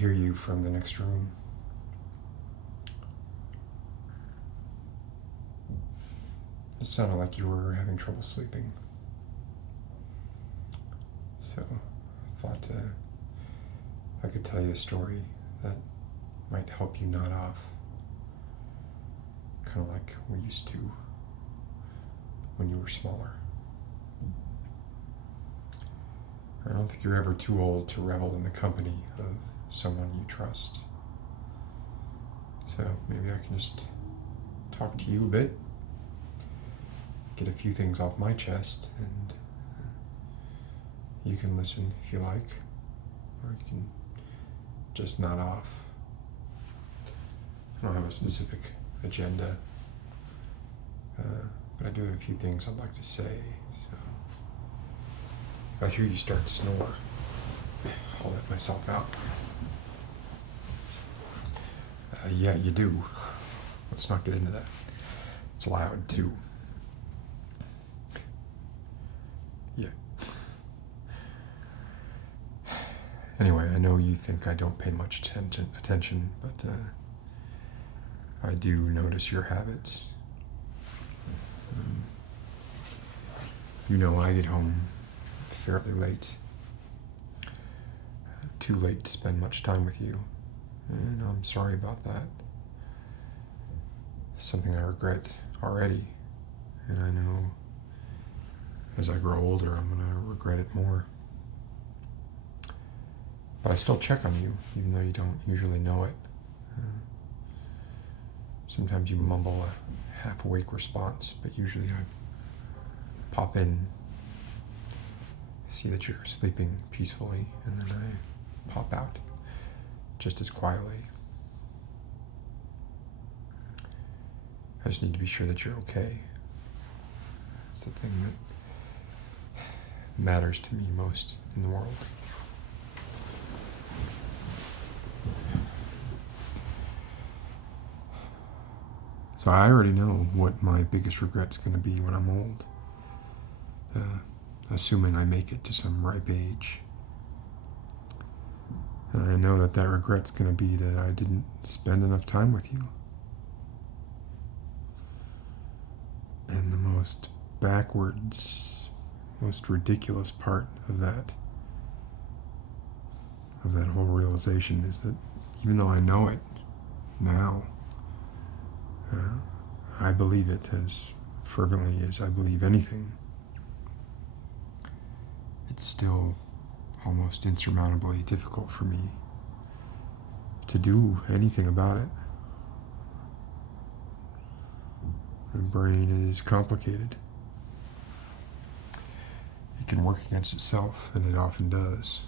hear you from the next room. It sounded like you were having trouble sleeping. So I thought I could tell you a story that might help you nod off. Kind of like we used to when you were smaller. I don't think you're ever too old to revel in the company of someone you trust. So maybe I can just talk to you a bit, get a few things off my chest, and you can listen if you like, or you can just nod off. I don't have a specific agenda, but I do have a few things I'd like to say. So if I hear you start to snore, I'll let myself out. Yeah, you do. Let's not get into that. It's loud, too. Yeah. Anyway, I know you think I don't pay much attention, but I do notice your habits. You know I get home fairly late. Too late to spend much time with you. And I'm sorry about that. Something I regret already. And I know as I grow older, I'm going to regret it more. But I still check on you, even though you don't usually know it. Sometimes you mumble a half-awake response, but usually I pop in, see that you're sleeping peacefully, and then I pop out just as quietly. I just need to be sure that you're okay. It's the thing that matters to me most in the world. So I already know what my biggest regret's going to be when I'm old. Assuming I make it to some ripe age. And I know that regret's going to be that I didn't spend enough time with you. And the most backwards, most ridiculous part of that whole realization is that even though I know it now, I believe it as fervently as I believe anything. It's still almost insurmountably difficult for me to do anything about it. My brain is complicated. It can work against itself, and it often does.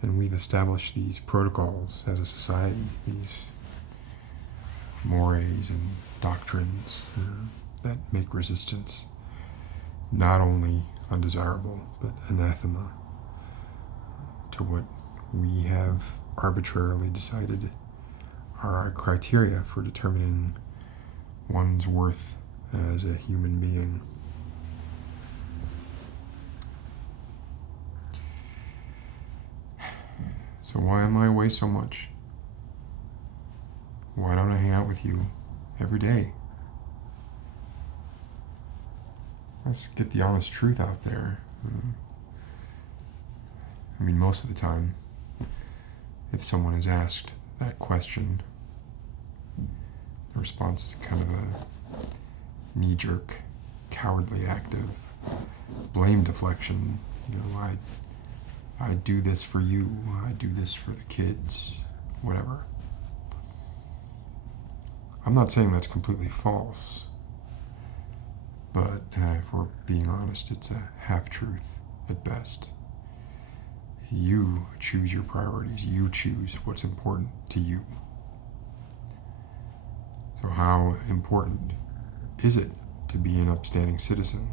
And we've established these protocols as a society, these mores and doctrines that make resistance not only undesirable, but anathema to what we have arbitrarily decided are our criteria for determining one's worth as a human being. So why am I away so much? Why don't I hang out with you every day? Let's get the honest truth out there. I mean, most of the time, if someone is asked that question, the response is kind of a knee-jerk, cowardly act of blame deflection. You know, I do this for you, I do this for the kids, whatever. I'm not saying that's completely false, but if we're being honest, it's a half-truth at best. You choose your priorities. You choose what's important to you. So how important is it to be an upstanding citizen?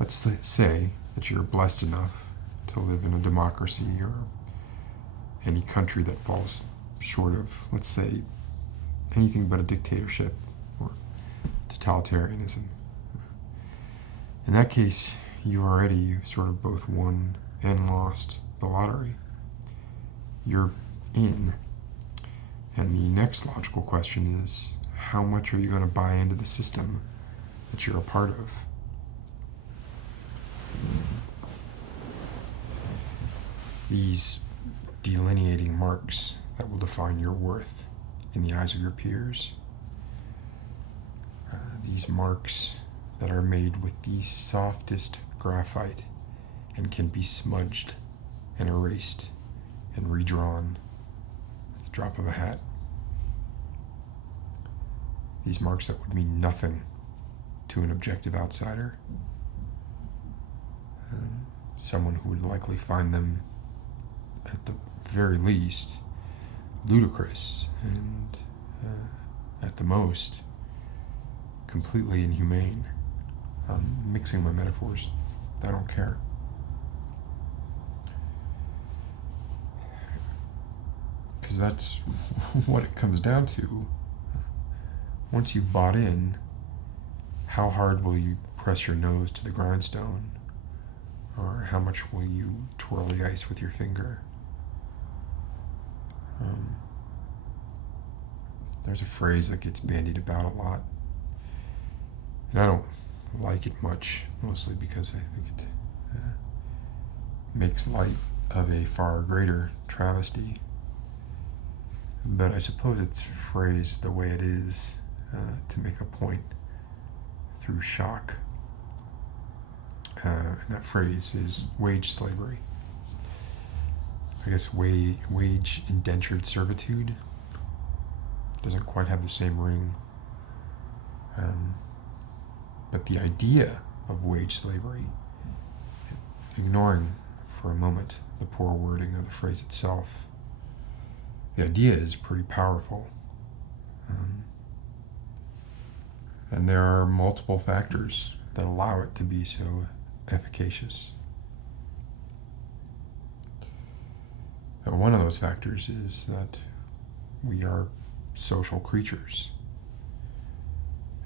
Let's say that you're blessed enough to live in a democracy or any country that falls short of, let's say, anything but a dictatorship or totalitarianism. In that case, you already sort of both won and lost the lottery. You're in. And the next logical question is, how much are you going to buy into the system that you're a part of? These delineating marks that will define your worth in the eyes of your peers. These marks that are made with the softest graphite and can be smudged and erased and redrawn at the drop of a hat. These marks that would mean nothing to an objective outsider. Someone who would likely find them, at the very least, ludicrous and, at the most, completely inhumane. I'm mixing my metaphors. I don't care. Because that's what it comes down to. Once you've bought in, how hard will you press your nose to the grindstone? Or how much will you twirl the ice with your finger? There's a phrase that gets bandied about a lot. And I don't like it much, mostly because I think it makes light of a far greater travesty. But I suppose it's phrased the way it is to make a point through shock. And that phrase is wage slavery. I guess wage indentured servitude doesn't quite have the same ring. But the idea of wage slavery, ignoring for a moment the poor wording of the phrase itself, the idea is pretty powerful. And there are multiple factors that allow it to be so efficacious. And one of those factors is that we are social creatures.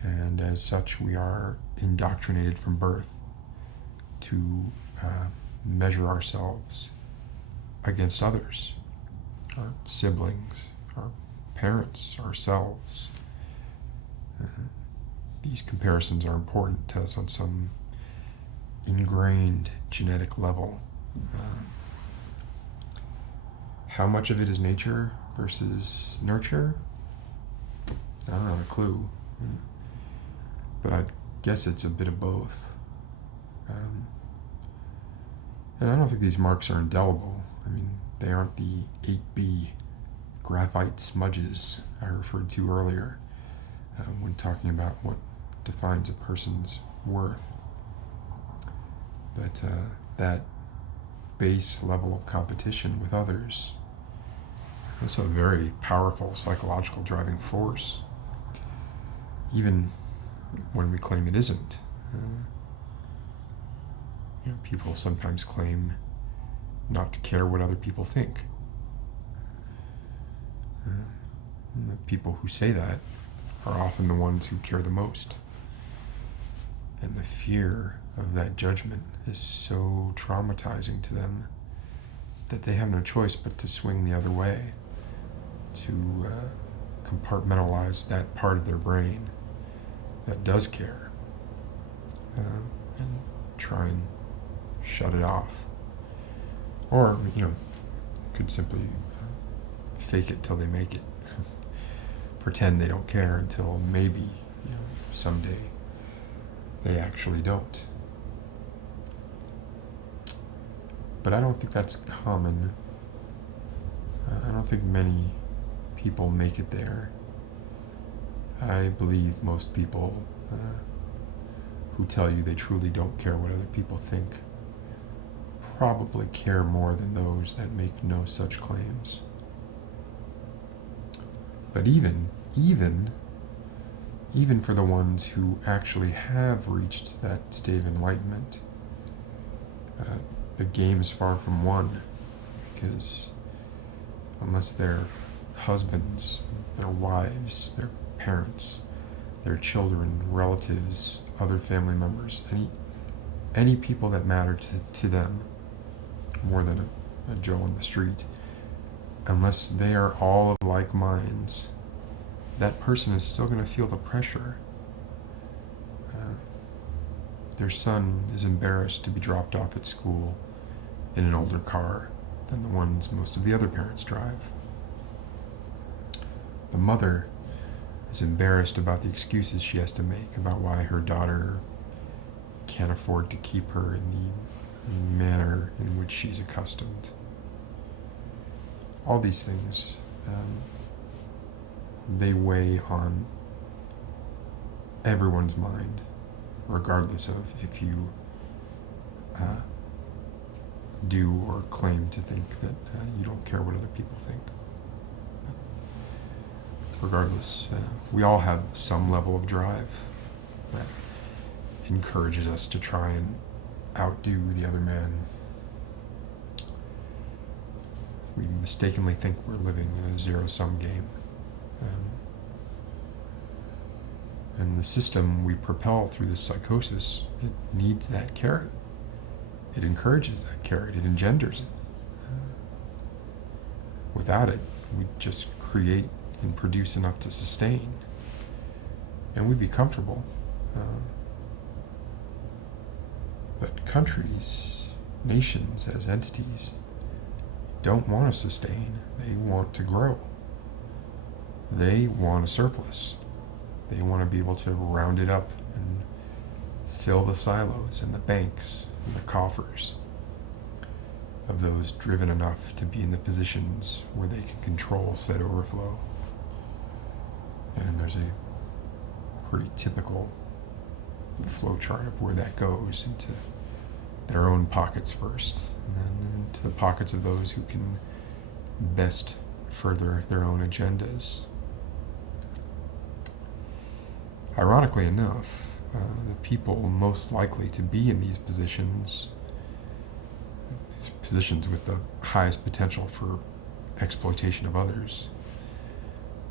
And as such, we are indoctrinated from birth to measure ourselves against others, our siblings, our parents, ourselves. These comparisons are important to us on some ingrained genetic level. How much of it is nature versus nurture? I don't have a clue. But I guess it's a bit of both. And I don't think these marks are indelible. I mean, they aren't the 8B graphite smudges I referred to earlier when talking about what defines a person's worth. But that base level of competition with others, that's a very powerful psychological driving force, even when we claim it isn't. People sometimes claim not to care what other people think. The people who say that are often the ones who care the most. And the fear of that judgment is so traumatizing to them that they have no choice but to swing the other way, to compartmentalize that part of their brain that does care, and try and shut it off. Or, could simply fake it till they make it. Pretend they don't care until maybe, someday they actually don't. But I don't think that's common. I don't think many people make it there. I believe most people who tell you they truly don't care what other people think probably care more than those that make no such claims. But even for the ones who actually have reached that state of enlightenment, the game is far from won, because unless their husbands, their wives, their parents, their children, relatives, other family members, any people that matter to them more than a Joe on the street, unless they are all of like minds, that person is still going to feel the pressure. Their son is embarrassed to be dropped off at school in an older car than the ones most of the other parents drive. The mother is embarrassed about the excuses she has to make about why her daughter can't afford to keep her in the manner in which she's accustomed. All these things, they weigh on everyone's mind, regardless of if you do or claim to think that you don't care what other people think. Regardless, we all have some level of drive that encourages us to try and outdo the other man. We mistakenly think we're living in a zero-sum game. And the system we propel through this psychosis, it needs that carrot. It encourages that carrot. It engenders it. Without it, we just create and produce enough to sustain. And we'd be comfortable. But countries, nations as entities, don't want to sustain. They want to grow. They want a surplus. They want to be able to round it up and fill the silos and the banks and the coffers of those driven enough to be in the positions where they can control said overflow. And there's a pretty typical flowchart of where that goes into their own pockets first, and then into the pockets of those who can best further their own agendas. Ironically enough, the people most likely to be in these positions with the highest potential for exploitation of others,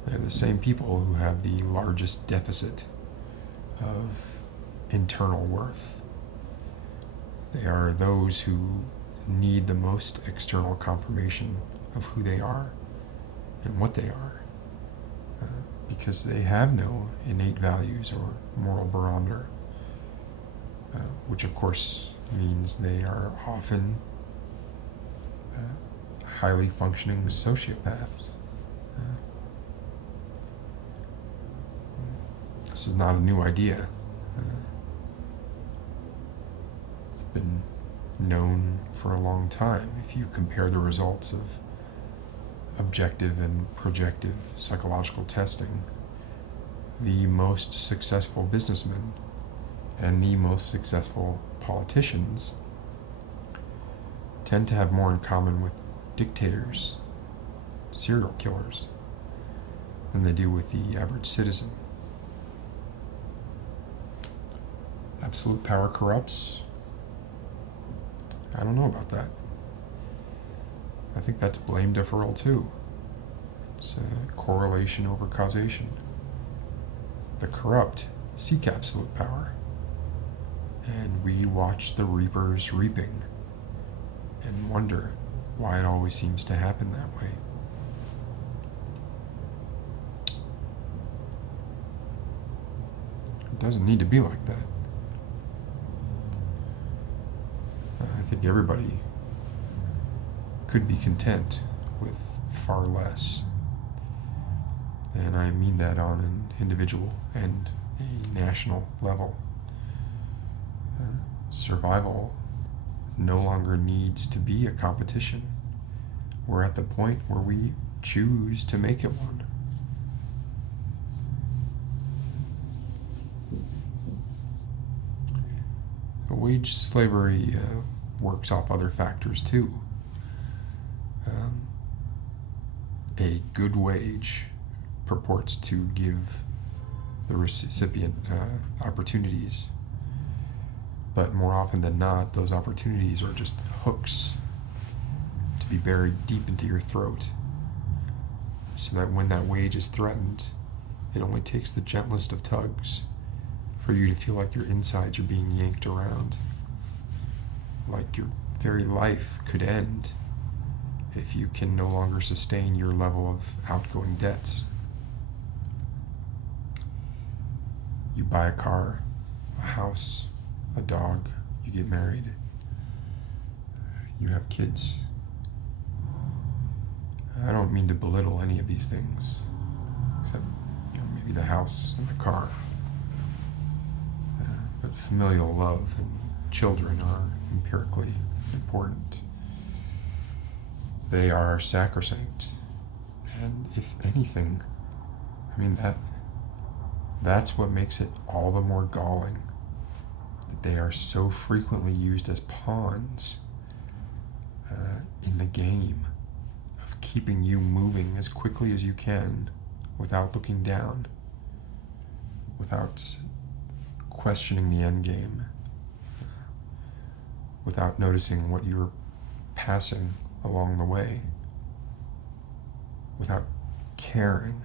they're the same people who have the largest deficit of internal worth. They are those who need the most external confirmation of who they are and what they are, because they have no innate values or moral barometer, which of course means they are often highly functioning sociopaths. This is not a new idea. It's been known for a long time. If you compare the results of objective and projective psychological testing, the most successful businessmen and the most successful politicians tend to have more in common with dictators, serial killers, than they do with the average citizen. Absolute power corrupts? I don't know about that. I think that's blame deferral too. It's correlation over causation. The corrupt seek absolute power, and we watch the reapers reaping and wonder why it always seems to happen that way. It doesn't need to be like that. I think everybody could be content with far less. And I mean that on an individual and a national level. Survival no longer needs to be a competition. We're at the point where we choose to make it one. Wage slavery works off other factors too. A good wage purports to give the recipient opportunities, but more often than not, those opportunities are just hooks to be buried deep into your throat, so that when that wage is threatened, it only takes the gentlest of tugs for you to feel like your insides are being yanked around. like your very life could end if you can no longer sustain your level of outgoing debts. You buy a car, a house, a dog, you get married, you have kids. I don't mean to belittle any of these things, except maybe the house and the car. But familial love and children are empirically important. They are sacrosanct. And if anything, that's what makes it all the more galling that they are so frequently used as pawns in the game of keeping you moving as quickly as you can without looking down, without questioning the end game, without noticing what you're passing along the way, without caring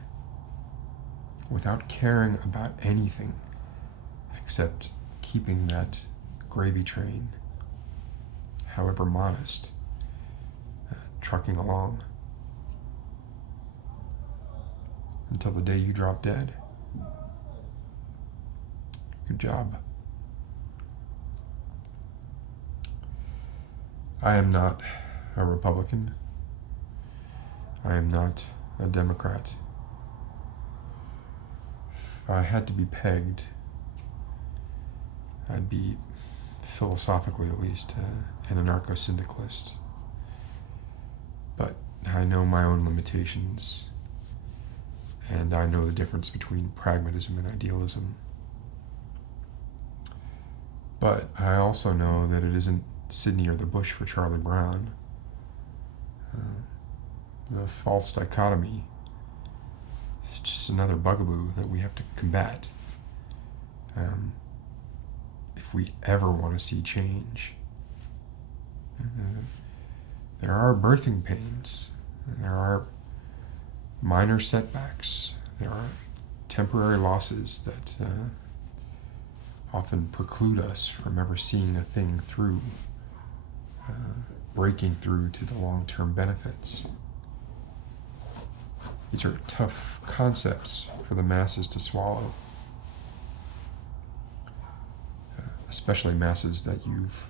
about anything except keeping that gravy train, however modest, trucking along until the day you drop dead. Good job. I am not a Republican. I am not a Democrat. If I had to be pegged, I'd be, philosophically at least, an anarcho-syndicalist. But I know my own limitations, and I know the difference between pragmatism and idealism. But I also know that it isn't Sydney or the bush for Charlie Brown. The false dichotomy is just another bugaboo that we have to combat if we ever want to see change. There are birthing pains. There are minor setbacks. There are temporary losses that often preclude us from ever seeing a thing through, breaking through to the long-term benefits. These are tough concepts for the masses to swallow, especially masses that you've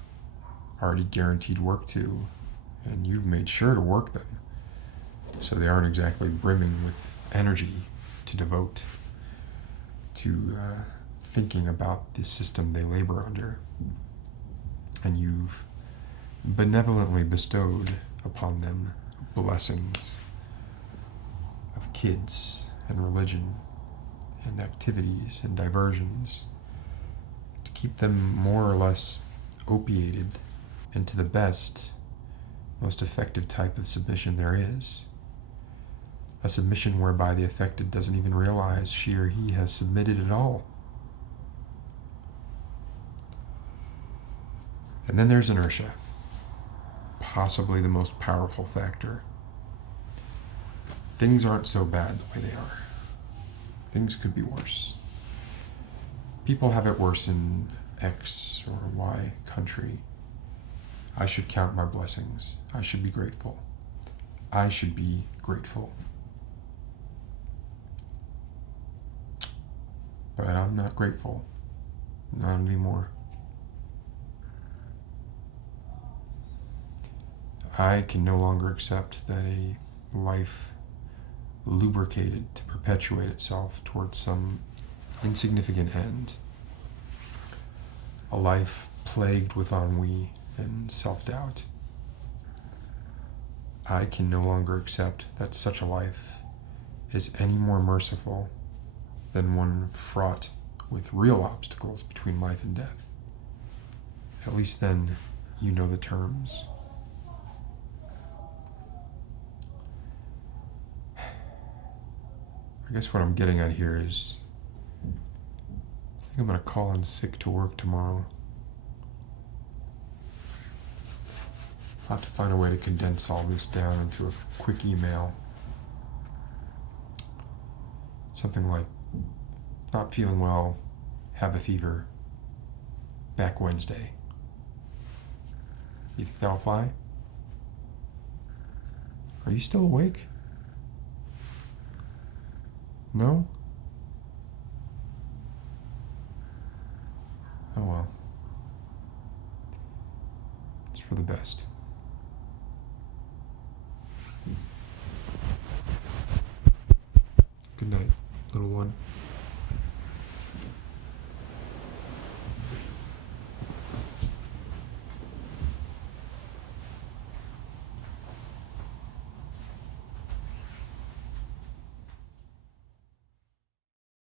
already guaranteed work to, and you've made sure to work them, so they aren't exactly brimming with energy to devote to thinking about the system they labor under. And you've benevolently bestowed upon them blessings of kids and religion and activities and diversions to keep them more or less opiated into the best, most effective type of submission there is. A submission whereby the affected doesn't even realize she or he has submitted at all. And then there's inertia, possibly the most powerful factor. Things aren't so bad the way they are. Things could be worse. People have it worse in X or Y country. I should count my blessings. I should be grateful. I should be grateful. But I'm not grateful. Not anymore. I can no longer accept that a life lubricated to perpetuate itself towards some insignificant end, a life plagued with ennui and self-doubt, I can no longer accept that such a life is any more merciful than one fraught with real obstacles between life and death. At least then you know the terms. I guess what I'm getting at here is I think I'm going to call in sick to work tomorrow. I'll have to find a way to condense all this down into a quick email. Something like, not feeling well, have a fever, back Wednesday. You think that'll fly? Are you still awake? No? Oh well. It's for the best. Good night.